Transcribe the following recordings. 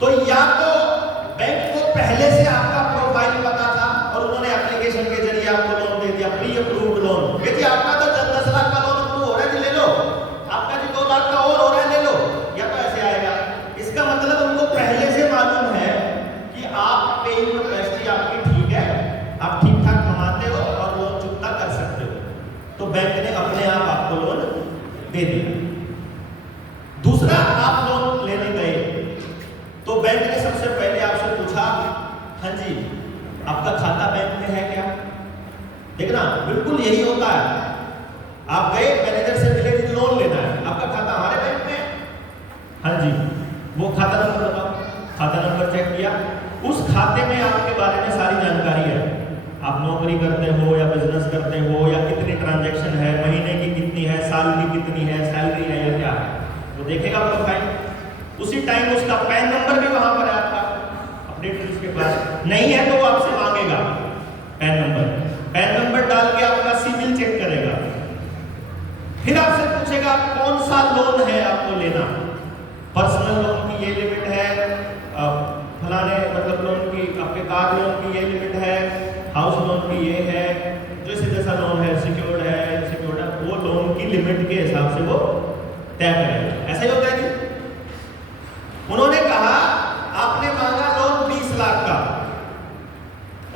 तो या तो बैंक को पहले से आपका प्रोफाइल पता था और उन्होंने एप्लीकेशन के जरिए आपको लोन दे दिया, प्री अप्रूव्ड लोन, यदि आपका तो 10 लाख का लोन अप्रूव हो रहा है जी ले लो, आपका जी 2 लाख का और हो रहा है ले लो, या तो ऐसे आएगा। इसका मतलब उनको पहले से मालूम है कि आप पेइंग कैपेसिटी आपकी ठीक है, आप ठीक ठाक कमाते हो और लोन चुकता कर सकते हो, तो बैंक ने अपने आप आपको लोन दे दिया। दूसरा, आप लोन लेने गए तो बैंक ने सबसे पहले आपसे पूछा, हाँ जी आपका खाता बैंक में है क्या? देखना बिल्कुल यही होता है, आप गए मैनेजर से मिले कि लोन लेना है, आपका खाता हमारे बैंक में है, हाँ जी वो खाता नंबर बताओ, खाता नंबर चेक किया, उस खाते में आपके बारे में सारी जानकारी है, आप नौकरी करते हो या बिजनेस करते हो या कितनी ट्रांजैक्शन है, महीने की कितनी है, साल की कितनी है, सैलरी है या क्या है, वो देखेगा प्रोफाइल। उसी टाइम उसका पैन नंबर भी वहां पर है आपका अपडेट उसके पास, नहीं है तो वो आपसे मांगेगा पैन नंबर, पैन नंबर डाल के आपका सिबिल चेक करेगा, फिर आपसे पूछेगा कौन सा लोन है आपको लेना, पर्सनल लोन की ये लिमिट है, फलाने मतलब लोन की, आपके कार लोन की ये लिमिट है, हाउस लोन की ये है, जैसे जैसा लोन है, सिक्योर्ड है, इनसिक्योर्ड है, वो लोन की लिमिट के हिसाब से वो तय करेगा। ऐसा ही होता है जी। उन्होंने कहा आपने मांगा लोन 20 लाख का,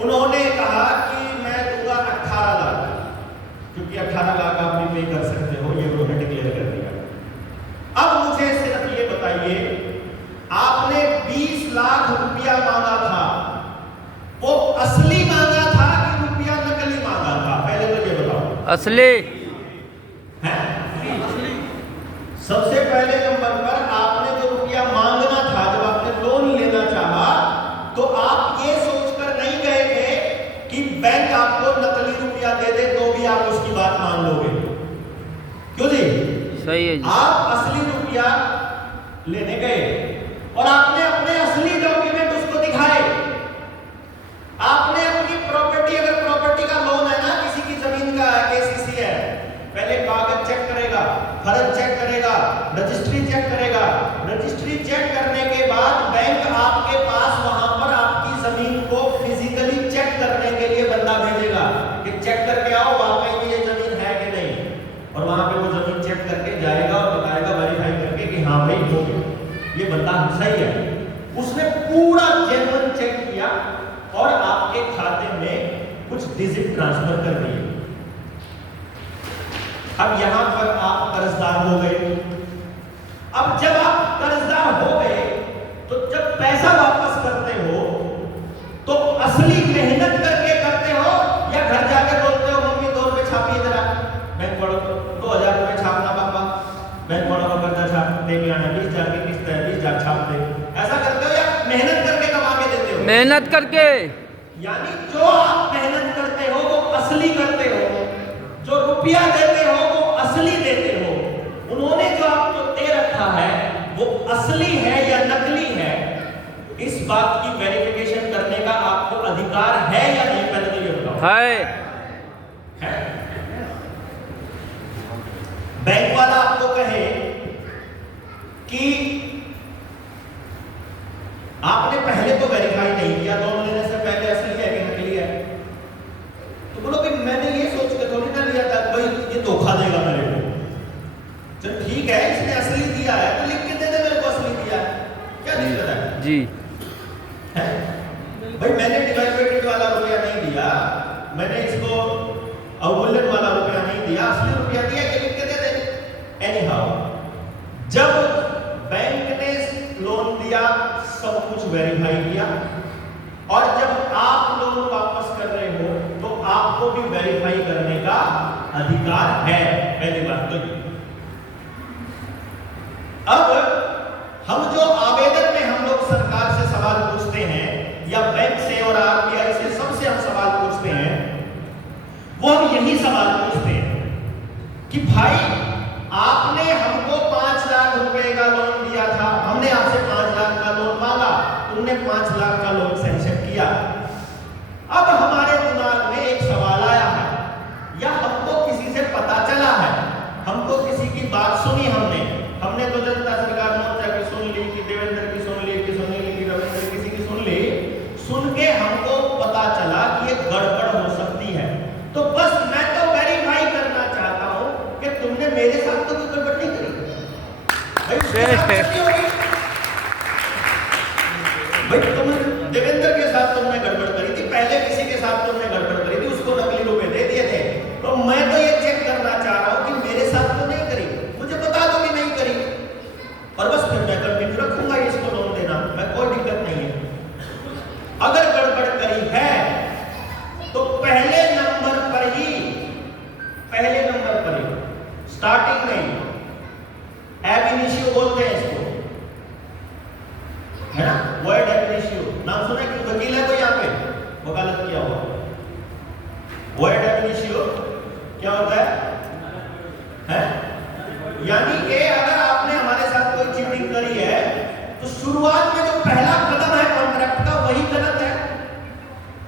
उन्होंने कहा कि मैं दूंगा 18 लाख, क्योंकि 18 लाख आप भी पे कर सकते हो, ये उन्होंने डिक्लेयर कर दिया। अब मुझे सिर्फ ये बताइए, आपने 20 लाख रुपया मांगा था, वो असली मांगा था कि रुपया नकली मांगा था? पहले तो ये बताओ। असली है? सबसे पहले नंबर पर आपने जो रुपया मांगना था, जब आपने लोन लेना चाहा, तो आप ये सोचकर नहीं गए थे कि बैंक आपको नकली रुपया दे दे तो भी आप उसकी बात मान लोगे, क्यों जी? सही है जी। आप असली रुपया लेने गए और आपने अपने असली डॉक्यूमेंट उसको दिखाए, आपने अपनी प्रॉपर्टी, अगर प्रॉपर्टी का लोन है ना, किसी की जमीन का है, केसीसी है, पहले कागज चेक करेगा, फर्ज चेक करेगा, रजिस्ट्री चेक करेगा, रजिस्ट्री चेक करने के बाद बैंक आपके पास वहां पर आपकी जमीन को फिजिकली चेक करने के लिए बंदा भेजेगा कि चेक करके आओ वाकई में ये जमीन है कि नहीं, और वहां पे वो जमीन चेक करके जाएगा और बताएगा वेरीफाई करके कि हाँ भाई हो गया, ये बंदा सही है, उसने पूरा जेन्युइन चेक किया और आपके खाते में कुछ डिजिट ट्रांसफर कर दिए। अब यहां पर आप कर्जदार हो गए। अब जब आप कर्जदार हो गए तो जब पैसा वापस करते हो तो असली मेहनत करके करते हो या घर जाके बोलते हो मम्मी 2 रुपए छापिए जरा, बैंक वालों को 2000 रुपए छापना पापा, बैंक वालों का कर्जा छाप दे के आना, 20,000 की किस्त है 20,000 छाप दे, ऐसा करते हो या मेहनत करके कमा के देते हो? मेहनत करके। यानी जो आप मेहनत करते हो वो असली करते हो, जो रुपया देते हो वो असली देते हो। उन्होंने जो आपको दे रखा है वो असली है या नकली है, इस बात की वेरिफिकेशन करने का आपको अधिकार है या नहीं? पहले तो ये बताओ। है? बैंक वाला आपको कहे कि आपने पहले तो वेरीफाई नहीं किया लोन लेने से पहले असली है कि नकली है, तो बोलो कि मैंने ये सोच के थोड़ी ना लिया था भाई ये धोखा देगा मेरे को, चल ठीक है इसने असली दिया है तो लिख के दे दे मेरे को असली दिया है, क्या दिक्कत है जी? है? भाई मैंने डिवेलपमेंट वाला रुपया नहीं दिया, मैंने इसको अवमूल्यन वाला रुपया नहीं दिया, असली रुपया दिया, ये लिख के दे दे। एनी हाउ, जब बैंक ने लोन दिया सब कुछ वेरीफाई किया, और जब आप लोन वापस कर रहे हो तो आपको भी वेरीफाई करने का अधिकार है। पहली बात तो ये। अब हम जो आवेदन में हम लोग सरकार से सवाल पूछते हैं या बैंक से और आरबीआई से सबसे हम सवाल पूछते हैं, वो हम यही सवाल पूछते हैं कि भाई आपने हमको 5 लाख रुपए का लोन दिया था, हमने आपसे 5 लाख का लोन मांगा, तुमने 5 लाख का लोन सैंक्शन किया। अब हमारे दिमाग में एक सवाल आया है या हमको किसी से पता चला है, हमको किसी की बात सुनी हमने तो जनता सरकार मोर्चा की सुन ली, कि देवेंद्र की सुन ली, कि सुनील की भाई उसके साथ गलती होगी। भाई तुम देवेंद्र के साथ तुमने गड़बड़ करी थी, पहले किसी के साथ तुमने गड़बड़ करी थी, उसको नकली रुपए दे दिए थे। तो मैं तो ये चेक करना चाह रहा हूं कि मेरे साथ तो नहीं करी, मुझे बता दो कि नहीं करी, और बस फिर मैं कंटिन्यू रखूंगा इसको लोन देना, मैं कोई दिक्कत नहीं है। अगर गड़बड़ करी है तो पहले नंबर पर ही स्टार्टिंग में एब इनिशियो बोलते हैं इसको, है ना, वर्ड एब इनिशियो। नाम सुना कि वकील है कोई यहाँ पे वकालत किया हुआ? वर्ड एब इनिशियो क्या होता है? यानी कि अगर आपने हमारे साथ कोई चीटिंग करी है तो शुरुआत में जो पहला कदम है कॉन्ट्रैक्ट का वही गलत है।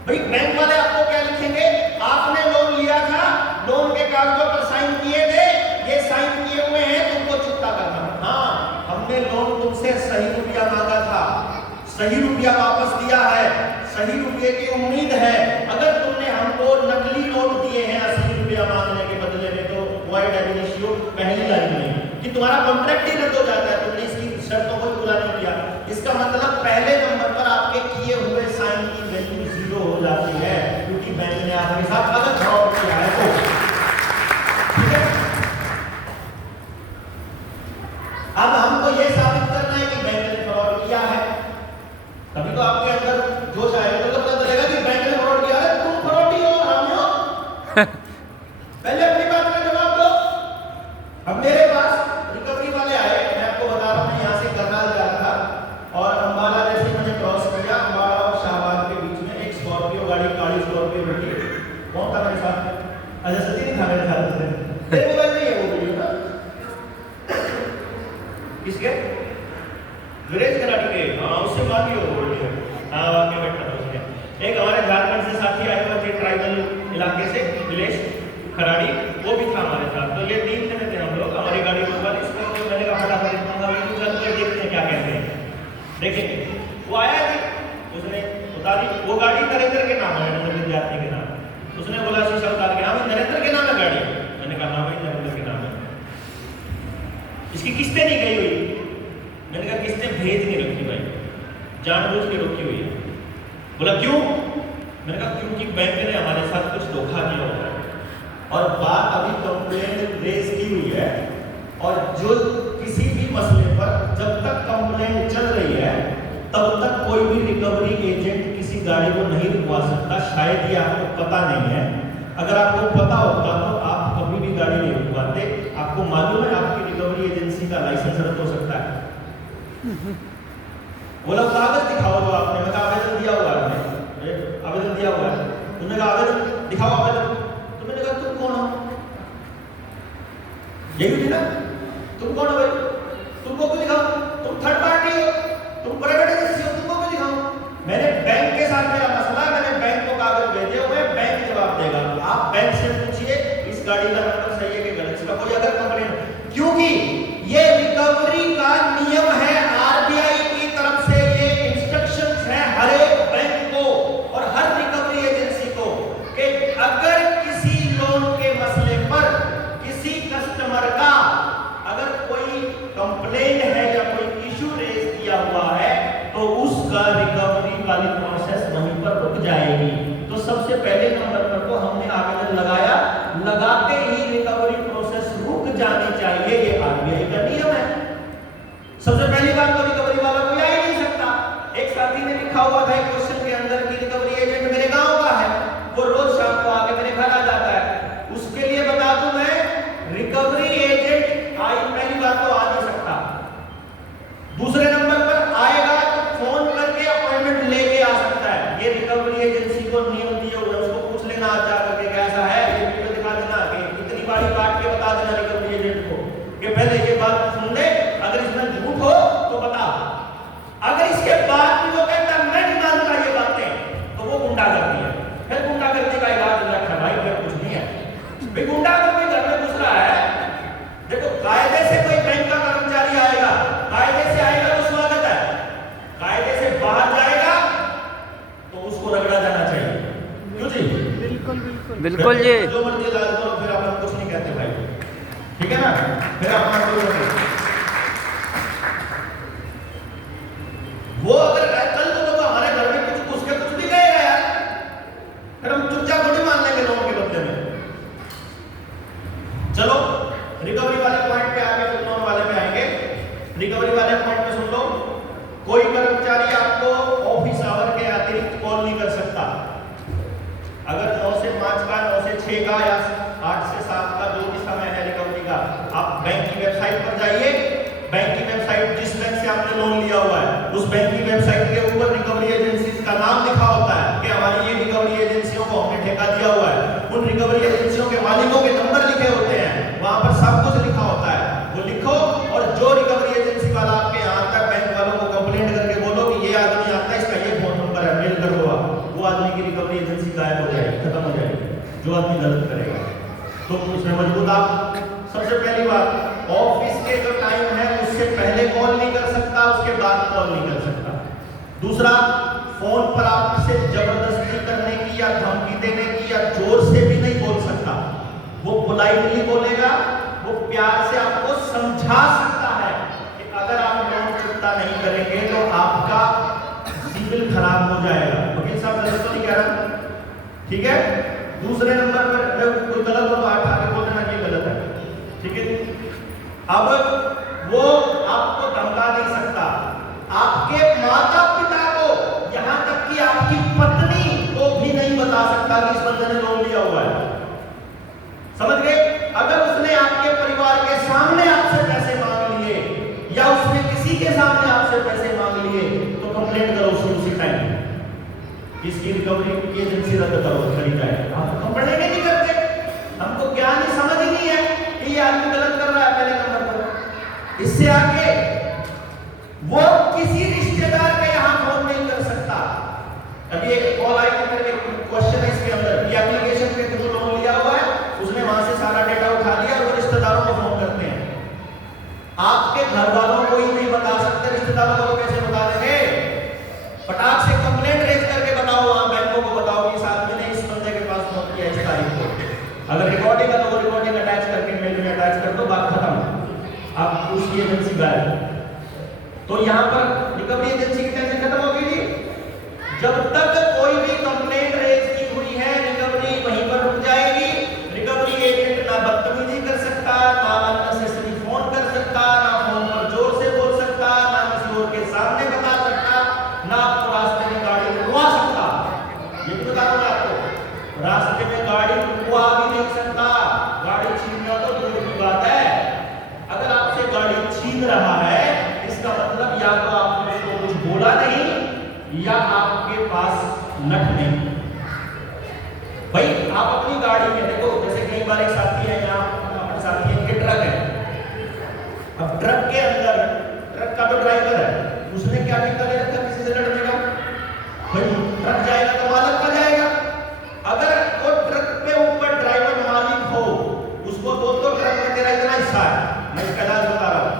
भाई बैंक वाले आपको क्या लिखेंगे? आपने लोन लिया था, लोन के कागजों पर साइन किए थे, ये साइन किए हुए हैं, तुमको चुकता करना। हाँ, हमने लोन तुमसे सही रुपया मांगा था, सही रुपया वापस दिया है, सही रुपये की उम्मीद है। अगर तुमने हमको नकली लोन दिए हैं असली रुपया मांगने के बदले में, तो वाइड एब इनिशियो पहली लाइन में कि तुम्हारा कॉन्ट्रैक्ट ही रद्द हो जाता है, तुमने इसकी शर्तों को पूरा नहीं किया। इसका मतलब पहले नंबर पर आपके किए हुए साइन की वैल्यू जीरो हो जाती है, क्योंकि बैंक ने आपके साथ गलत फ्रॉड किया है। तो ठीक है, अब हमको यह साबित करना है कि बैंक ने फ्रॉड किया है। तभी तो आपके अंदर जोश आएगा, तो पता चलेगा कि बैंक ने फ्रॉड किया है, तुम फ्रॉडी हो, हम हो। पहले अपनी बात का जवाब दो। अब मेरे पास रिकवरी वाले आए, मैं आपको बता रहा हूं, मैं यहाँ से करनाल जा रहा था और अंबाला जैसे मैंने क्रॉस किया, अंबाला और शाहबाद के बीच में एक स्कॉर्पियो गाड़ी, काली स्कॉर्पियो बैठी। कौन था मेरे साथ? अजय सतीन था मेरे साथ। मेरे मोबाइल नहीं है वो वीडियो ना, किसके? वीरेश खराड़ी के। हाँ, उससे मांगी हो वीडियो। हाँ, वाकई बैठा था उसके। एक हमारे झारखंड से साथी आए हुए थे, ट्राइबल इलाके से, वीरेश खराड़ी, वो भी था हमारे साथ। तो ये 3 जने थे हम लोग, हमारी गाड़ी को वाली इसको तो मैंने कहा फटाफट इसको वीडियो चल के देखते हैं क्या कहते हैं। देखेंगे, वो आया जी, उसने उतारी, वो गाड़ी नरेंद्र के नाम है, नरेंद्र विद्यार्थी के नाम। उसने बोला शीशा उतार के, हाँ भाई नरेंद्र के नाम है गाड़ी। मैंने कहा हाँ भाई नरेंद्र के नाम है। इसकी किस्तें नहीं गई हुई। मैंने कहा किस्तें भेज नहीं रखी भाई, जानबूझ के रोकी हुई है। बोला क्यों? मैंने कहा क्योंकि बैंक ने हमारे साथ कुछ धोखा किया हुआ है और बात अभी कंप्लेंट रेज की हुई है, और जो किसी भी मसले पर जब तक कंप्लेंट चल रही है तब तक कोई भी रिकवरी एजेंट किसी गाड़ी को नहीं रुकवा सकता। शायद ये आपको पता नहीं है, अगर आपको पता होता तो आप कभी भी गाड़ी नहीं रुकवाते। आपको मालूम है आपकी रिकवरी एजेंसी का लाइसेंस रद्द हो सकता है। बोला कागज दिखाओ जो आपने। मैं कहा आवेदन दिया हुआ है, आवेदन दिया हुआ है। तुमने कहा आवेदन दिखाओ आवेदन। तो मैंने कहा तुम कौन हो? यही थी ना, तुम कौन हो भाई? तुमको क्यों दिखाओ? तुम थर्ड पार्टी हो, तुम प्राइवेट एजेंसी हो, तुमको क्यों दिखाओ? मैंने बैंक के साथ मेरा मसला, मैंने बैंक को कागज भेजे हुए, बैंक जवाब देगा। आप बैंक से पूछिए इस गाड़ी का नंबर सही है कि गलत, इसका कोई अगर कंप्लेंट, क्योंकि ये रिकवरी का नियम है, आरबीआई की तरफ से ये इंस्ट्रक्शंस है हर एक बैंक को और हर रिकवरी एजेंसी को कि अगर किसी लोन के मसले पर किसी कस्टमर का अगर कोई कंप्लेंट है या कोई इशू रेज किया हुआ है तो उसका रिकवरी वाली प्रोसेस वहीं पर रुक जाएगी। तो सबसे पहले नंबर पर तो हमने आवेदन लगाया, लगाते ही रिकवरी प्रोसेस रुक जानी चाहिए, ये आरबीआई का नियम है। सबसे पहली बात तो रिकवरी वाला कोई आ ही नहीं सकता। एक साथी ने लिखा हुआ था एक क्वेश्चन के अंदर कि रिकवरी एजेंट मेरे गांव का है, वो रोज शाम को आके मेरे घर आ जाता है। उसके लिए बता दूं मैं, रिकवरी एजेंट आई पहली बात तो आ नहीं सकता। दूसरे नंबर पर आएगा तो फोन करके अपॉइंटमेंट लेके आ सकता है। ये रिकवरी एजेंसी को नियम दिए हुए, उसको पूछ लेना आज जाकर के कैसा है, ये वीडियो दिखा देना कि इतनी बारी काट के बता देना रिकवरी एजेंट को कि पहले ये बात सुन ले, अगर इसमें झूठ हो तो बता। अगर इसके बाद भी वो कहता मैं नहीं मानता ये बातें, तो वो गुंडा करती है। फिर गुंडा करने का इलाज रखा भाई, फिर कुछ नहीं है भाई। गुंडा अगर कोई घर में घुस रहा है, देखो कायदे से कोई बैंक का कर्मचारी आएगा, कायदे से आएगा तो स्वागत है, कायदे से बाहर जाएगा तो उसको रगड़ा जाना चाहिए। क्यों जी? बिल्कुल बिल्कुल बिल्कुल जी। जो मर्जी इलाज करो, फिर आप कुछ नहीं कहते भाई, ठीक है ना? फिर आप वो अगर कल को हमारे घर में कुछ उसके कुछ भी गएगा यार, फिर हम चुपचाप थोड़ी मान लेंगे लोन के बदले में। चलो रिकवरी वाले पॉइंट पे आगे, फिर लोन वाले पे आएंगे। रिकवरी वाले पॉइंट पे सुन लो, कोई कर्मचारी आपको ऑफिस आवर के अतिरिक्त कॉल नहीं कर सकता। अगर 9 से 5 का, 9 से 6 का या 8 से 7 का जो भी समय है रिकवरी का, आप बैंक की वेबसाइट पर जाइए। बैंक की वेबसाइट जिस बैंक से आपने लोन लिया हुआ है, उस बैंक की वेबसाइट के ऊपर रिकवरी एजेंसीज का नाम लिखा होता है कि हमारी ये रिकवरी एजेंसियों को हमने ठेका दिया हुआ है। उन रिकवरी एजेंसियों के मालिकों के नंबर लिखे होते हैं, वहां पर सब कुछ लिखा होता है। वो लिखो और जो रिकवरी एजेंसी वाला आपके यहाँ आता है, बैंक वालों को कंप्लेंट करके बोलो कि ये आदमी आता है, इसका ये फोन नंबर है, मेल करो आप, वो आदमी की रिकवरी एजेंसी गायब हो जाएगी, खत्म हो जाएगी, जो आदमी गलत करेगा। तो इसमें मजबूत आप सबसे पहली बात, ऑफिस के जो टाइम है उससे पहले कॉल नहीं कर सकता, उसके बाद कॉल नहीं कर सकता। दूसरा, फोन पर आपसे जबरदस्ती करने की या धमकी देने की या जोर से भी नहीं बोल सकता। वो पोलाइटली बोलेगा, वो प्यार से आपको समझा सकता है कि अगर आप लोन चुकता नहीं करेंगे तो आपका सिविल खराब हो जाएगा। वकील साहब गलत तो नहीं कह रहा, ठीक है। दूसरे नंबर पर कोई गलत हो तो आप आगे बोल देना ये गलत है, ठीक है। अब वो आपको धमका नहीं सकता, आपके माता पिता को, यहां तक कि आपकी पत्नी को भी नहीं बता सकता कि इस बंदे ने लोन लिया हुआ है। समझ गए? अगर उसने आपके परिवार के सामने आपसे पैसे मांग लिए या उसने किसी के सामने आपसे पैसे मांग लिए तो कंप्लेंट करो उसी टाइम, इसकी रिकवरी की एजेंसी रद्द करो, करी जाए। आप कंप्लेंट नहीं करते, हमको ज्ञान ही समझ ही नहीं है कि ये आदमी गलत कर रहा है पहले नंबर पर। इससे आगे वो किसी रिश्तेदार के यहां फोन नहीं कर सकता। अभी एक कॉल आई थी, मेरे क्वेश्चन है इसके अंदर, ये एप्लीकेशन पे जो लोन लिया हुआ है उसने वहां से सारा डेटा उठा लिया और वो रिश्तेदारों को फोन करते हैं। आपके घर वालों को ही नहीं बता सकते, रिश्तेदारों को कैसे बता देंगे? फटाक से कंप्लेंट रेज करके बताओ, वहां बैंकों को बताओ कि इस आदमी ने इस बंदे के पास फोन किया इस तारीख को। अगर रिकॉर्डिंग है तो वो रिकॉर्डिंग अटैच करके मेल में अटैच कर दो, बात खत्म। आप उसकी एजेंसी गायब। तो यहाँ पर रिकवरी एजेंसी की टेंशन खत्म हो गई थी। जब तक कोई भी कंप्लेंट रेज की हुई है, रिकवरी वहीं पर रुक जाएगी। रिकवरी एजेंट ना बदतमीजी कर सकता, ना अननेसेसरी फोन कर सकता, ना फोन पर जोर से बोल सकता, ना किसी और के सामने बता सकता, ना आपको रास्ते में गाड़ी रुकवा सकता। ये भी बता दूं आपको, रास्ते में गाड़ी रुकवा भी नहीं सकता। गाड़ी छीनना तो दूर की बात है, अगर आपसे गाड़ी छीन रहा है इसका मतलब या तो आपने उसको कुछ बोला नहीं या आपके पास नट नहीं। भाई आप अपनी गाड़ी में देखो, जैसे कई बार एक साथी है, यहाँ अपने साथी है, ट्रक है। अब ट्रक के अंदर ट्रक का जो ड्राइवर है उसने क्या टिक्का ले रखा किसी से लड़ने का? भाई ट्रक जाएगा तो मालिक का जाएगा। अगर वो ट्रक पे ऊपर ड्राइवर मालिक हो, उसको बोल दो ट्रक में तेरा इतना हिस्सा है, मैं इसका इलाज बता रहा हूँ,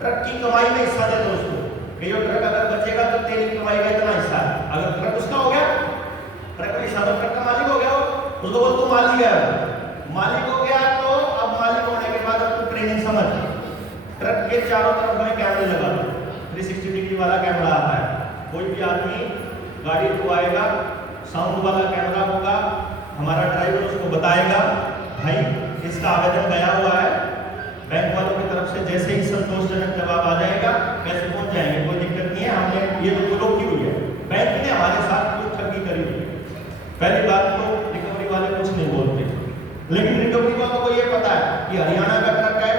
ट्रक की कमाई में हिस्सा दे दो उसको कि ये ट्रक अगर बचेगा तो तेरी कमाई का इतना हिस्सा है। अगर ट्रक उसका हो गया, ट्रक का हिस्सा, तो ट्रक का मालिक हो गया, उसको बोल तू मालिक है। मालिक हो गया तो अब मालिक होने के बाद अब तू ट्रेनिंग समझ, ट्रक के चारों तरफ में कैमरे लगा दो, 360 डिग्री वाला कैमरा आता है। कोई भी आदमी गाड़ी रुकवाएगा, साउंड वाला कैमरा होगा, हमारा ड्राइवर उसको बताएगा भाई इसका आवेदन गया हुआ है, बैंक वालों की तरफ से जैसे ही संतोषजनक जवाब आ जाएगा पैसे पहुंच जाएंगे, कोई दिक्कत नहीं है, हमने ये जो लोग की हुई है, बैंक ने हमारे साथ कुछ ठगी करी हुई है। पहली बात तो रिकवरी वाले कुछ नहीं बोलते, लेकिन रिकवरी वालों को ये पता है कि हरियाणा का ट्रक है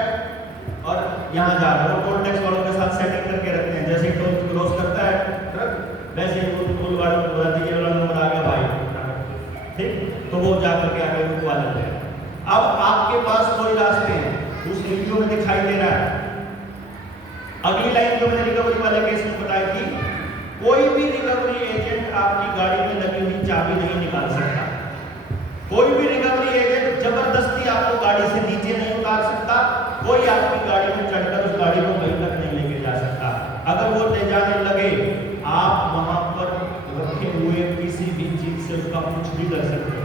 और यहाँ जा रहा है, टोल टैक्स वालों के साथ सेटिंग करके रखते हैं। जैसे टोल क्रॉस करता है ट्रक, वैसे ही टोल वालों को बोला ये वाला नंबर आ गया भाई, ठीक, तो वो जाकर के आगे रुकवा लेते हैं। अब आपके पास कोई रास्ते हैं, उस वीडियो में दिखाई दे रहा है। अगली लाइन जो मैंने रिकवरी वाले केस में बताई थी, कोई भी रिकवरी एजेंट आपकी गाड़ी में लगी हुई चाबी नहीं निकाल सकता। कोई भी रिकवरी एजेंट जबरदस्ती आपको गाड़ी से नीचे नहीं उतार सकता। कोई आपकी गाड़ी में चढ़कर उस गाड़ी को कहीं तक नहीं लेके जा सकता। अगर वो ले जाने लगे, आप वहां पर रखे हुए किसी भी चीज से उसका कुछ भी कर सकते हो,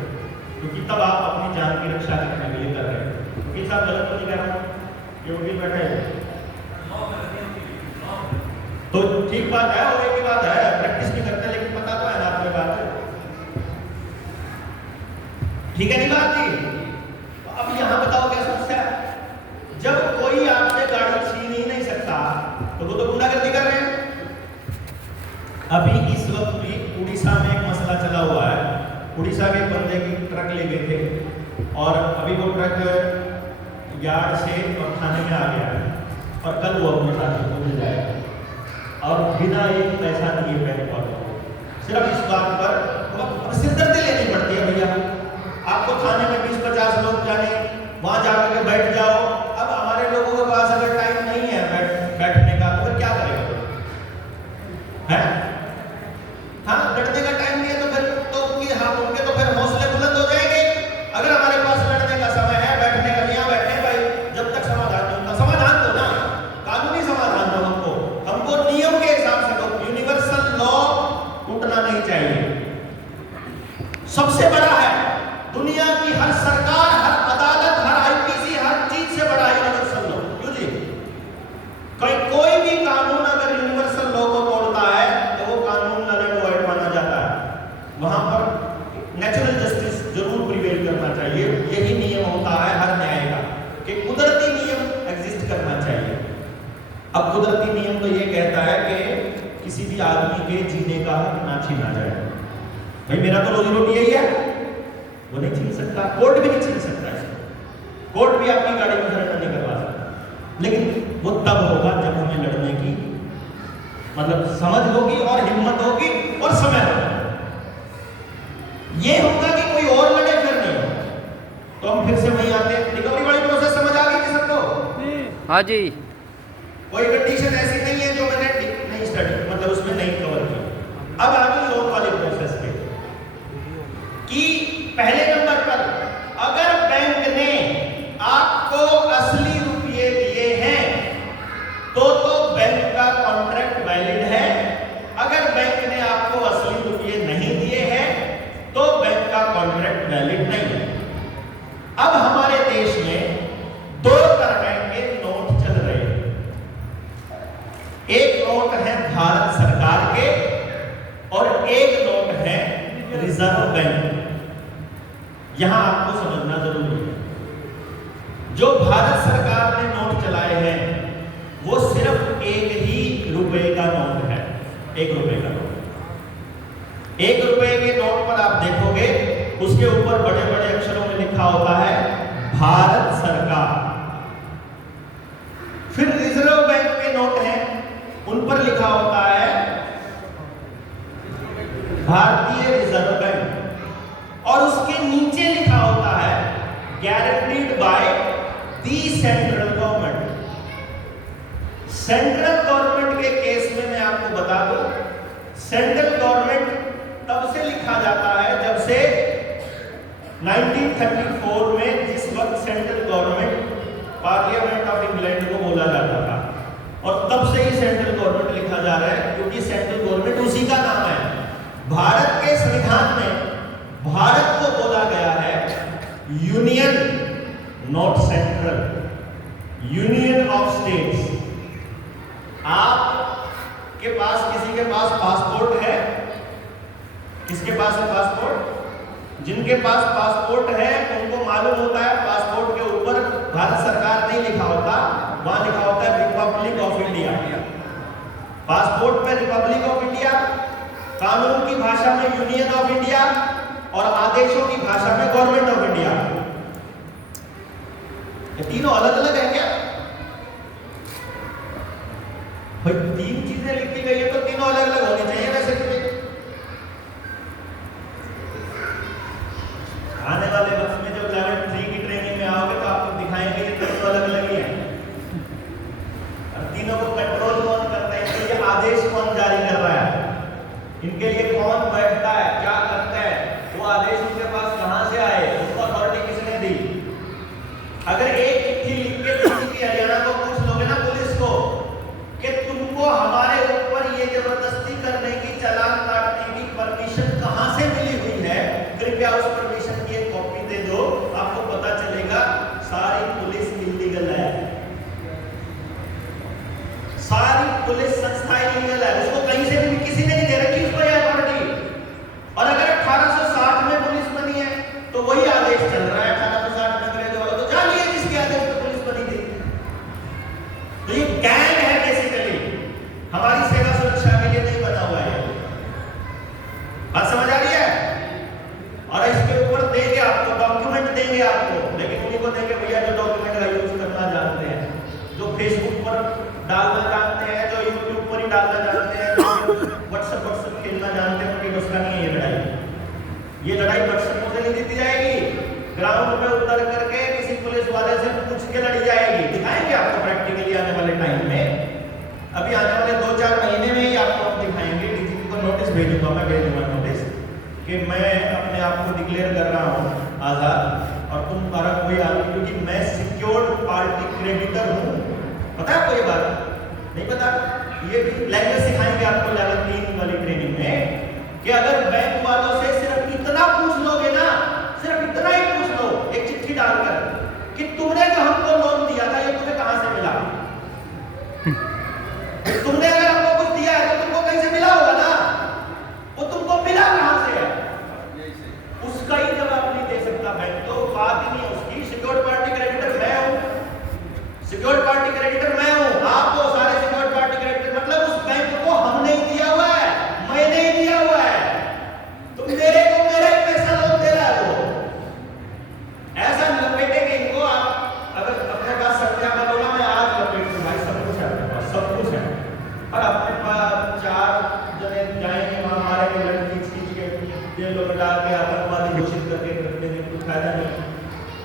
क्योंकि तब आप अपनी जान की रक्षा करने के लिए कर रहे हैं। वकील साहब गलत तो नहीं कह रहा हूं, ये वकील बैठे हैं, तो ठीक बात है, और एक ही बात है, प्रैक्टिस भी करते हैं लेकिन पता तो है ना आपके बात है। ठीक है नहीं बात जी? तो अब यहां बताओ क्या समस्या है? जब कोई आपसे गाड़ी छीन ही नहीं सकता तो वो तो गुंडागर्दी कर रहे हैं। अभी इस वक्त भी उड़ीसा में एक मसला चला हुआ है। उड़ीसा के एक बंदे की ट्रक ले गए थे और अभी वो ट्रक यार्ड से और थाने में आ गया है और कल वो अपने साथी को मिल जाएगा और बिना एक पैसा दिए बैंक पर, सिर्फ इस बात पर सिरदर्दी लेनी पड़ती है। भैया आपको थाने में 20-50 लोग जाने, वहां जाकर के बैठ जाओ। अब हमारे लोगों के पास अगर टाइम नहीं है बैठने का तो फिर क्या करेगा? है हाँ, लड़ने का टाइम नहीं है तो फिर तो उनके तो फिर हौसले बुलंद हो जाएंगे। अगर हमारे पास लड़ने का समय है, बैठने का, यहाँ बैठे भाई, जब तक समाधान नहीं होता, समाधान दो ना, कानूनी समाधान दो हमको नियम के हिसाब से दो। यूनिवर्सल लॉ टूटना नहीं चाहिए। सबसे बड़ा है दुनिया की हर सरकार, हर अदालत, हर आईपीसी, हर चीज से बड़ा यूनिवर्सल लॉ। क्यों जी? कोई भी कानून अगर यूनिवर्सल लॉ को तोड़ता है तो वो कानून नल एंड वॉइड माना जाता है। वहां पर नेचुरल जस्टिस जरूर प्रिवेल करना चाहिए। यही नियम होता है हर न्याय का कि कुदरती नियम एग्जिस्ट करना चाहिए। अब कुदरती नियम तो ये कहता है कि किसी भी आदमी के जीने का हक ना छीना जाए। भाई मेरा तो रोजी रोटी यही है, वो नहीं छीन सकता, कोर्ट भी नहीं छीन सकता इसको। कोर्ट भी आपकी गाड़ी में सरेंडर नहीं करवा सकता, लेकिन वो तब होगा जब हमें लड़ने की मतलब समझ होगी और हिम्मत होगी और समय होगा। ये होगा कि कोई और लड़े फिर नहीं होगा। तो हम फिर से वहीं आते हैं। रिकवरी वाली प्रोसेस समझ आ गई सबको? हाँ जी। कोई कंडीशन ऐसी नहीं है जो मैंने नहीं स्टडी मतलब उसमें नहीं कवर की। अब आ गई लोन वाली प्रोसेस पे कि पहले नंबर पर अगर बैंक ने आपको असली रुपये दिए हैं तो बैंक का कॉन्ट्रैक्ट वैलिड है। अगर बैंक ने आपको असली रुपये नहीं दिए हैं तो बैंक का कॉन्ट्रैक्ट वैलिड नहीं है। अब हमारे देश में दो तरह के नोट चल रहे हैं। एक नोट है भारत सरकार के और एक नोट है रिजर्व बैंक। यहां आपको समझना जरूरी है, जो भारत सरकार ने नोट चलाए हैं वो सिर्फ एक ही रुपए का नोट है। 1 रुपए का नोट। 1 रुपए के नोट पर आप देखोगे उसके ऊपर बड़े बड़े अक्षरों में लिखा होता है भारत सरकार। फिर रिजर्व बैंक के नोट हैं, उन पर लिखा होता है भारतीय रिजर्व बैंक और उसके नीचे लिखा होता है guaranteed by the central government. Central government के केस में मैं आपको बता दूं, सेंट्रल गवर्नमेंट तब से लिखा जाता है जब से 1934 में जिस वक्त central government parliament of England को बोला जाता था और तब से ही सेंट्रल गवर्नमेंट लिखा जा रहा है क्योंकि सेंट्रल गवर्नमेंट उसी का नाम है। भारत के संविधान में भारत को बोला गया है union not central, union of states. आप के पास किसी के पास पासपोर्ट है? किसके पास है पासपोर्ट? जिनके पास पासपोर्ट है उनको मालूम होता है पासपोर्ट के ऊपर भारत सरकार नहीं लिखा होता, वहां लिखा होता है रिपब्लिक ऑफ इंडिया। पासपोर्ट में रिपब्लिक ऑफ इंडिया, कानून की भाषा में यूनियन ऑफ इंडिया और आदेशों की भाषा में गवर्नमेंट ऑफ इंडिया। ये तीनों अलग अलग है क्या भाई? 3 चीजें लिखी गई है तो तीनों अलग अलग होनी चाहिए। वैसे आने वाले वक्त में जब लेवल 3 की ट्रेनिंग में आओगे तो आपको दिखाएंगे ये तीनों अलग अलग ही है। और तीनों को कंट्रोल कौन करता है, इनके लिए आदेश कौन जारी कर रहा है, इनके लिए कौन बैठता है, क्या करता है, वो आदेश उनके पास कहां से आए, उसको अथॉरिटी किसने दी। अगर एक चिट्ठी लिख के किसी भी हरियाणा को पूछ लोगे ना पुलिस को कि तुमको हमारे ऊपर ये जबरदस्ती करने की, चालान काटने की परमिशन कहां से मिली हुई है, कृपया उस परमिशन की एक कॉपी दे दो, आपको पता चलेगा सारी पुलिस इल्लीगल है, सारी पुलिस संस्थाएं फेसबुक पर डालना जानते हैं, जो यूट्यूब पर ही डालना जानते हैं, जो व्हाट्सएप खेलना जानते हैं, उनकी बस का नहीं है ये लड़ाई। ये लड़ाई व्हाट्सएप से नहीं जीती जाएगी, ग्राउंड में उतर करके किसी पुलिस वाले से पूछ के लड़ी जाएगी। दिखाएंगे आपको प्रैक्टिकली आने वाले टाइम में, अभी आने वाले 2-4 महीने में ही आपको हम दिखाएंगे। डीजीपी को नोटिस भेजूंगा, मैं भेजूंगा नोटिस कि मैं अपने आप को डिक्लेयर कर रहा हूँ आजाद और तुम तुम्हारा कोई आदमी, क्योंकि मैं सिक्योर्ड पार्टी क्रेडिटर हूँ। पता है आपको ये बात? नहीं पता? ये भी लैंग्वेज सिखाएंगे आपको लेवल 3 वाली ट्रेनिंग में कि अगर बैंक वालों से सिर्फ इतना पूछ लोगे ना, सिर्फ इतना ही पूछ लो एक चिट्ठी डालकर कि तुमने जो हमको लोन दिया था ये तुम्हें कहां से मिला। तुमने अगर हमको कुछ दिया है तो तुमको कहीं से मिला होगा ना, वो तुमको मिला कहां से है, उसका ही जवाब नहीं दे सकता बैंक। तो बात ही नहीं है उसकी। सिक्योर्ड पार्टी क्रेडिटर मैं हूं, सिक्योर्ड पार्टी क्रेडिटर मैं हूं, आप तो सारे सिक्योर्ड पार्टी क्रेडिटर, मतलब उस बैंक को हमने ही दिया हुआ है, मैंने ही दिया हुआ है। तुम मेरे को मेरा ही पैसा लोन दे रहा है वो। ऐसा लपेटेंगे इनको। आप अगर अपने पास सत्या का लोना, मैं आज लपेट दूं भाई, सब कुछ है अपने पास, सब कुछ है। और अपने पास 4 जने जाएंगे वहां, मारेंगे, लड़की खींच के जेलों में डाल के आतंकवादी घोषित करके रख देंगे, कुछ फायदा नहीं।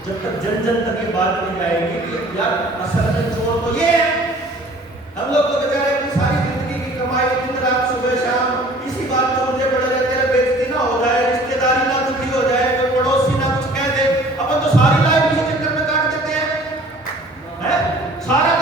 जब तक जन जन तक ये बात नहीं आएगी कि यार असल में चोर तो ये है। हम लोग तो बेचारे अपनी सारी जिंदगी की कमाई दिन रात सुबह शाम इसी बात में उलझे पड़े रहते हैं, बेइज्जती ना हो जाए, रिश्तेदारी ना दुखी हो जाए, कोई पड़ोसी ना कुछ कह दे, अपन तो सारी लाइफ इसी चक्कर में काट देते हैं, हैं? सारा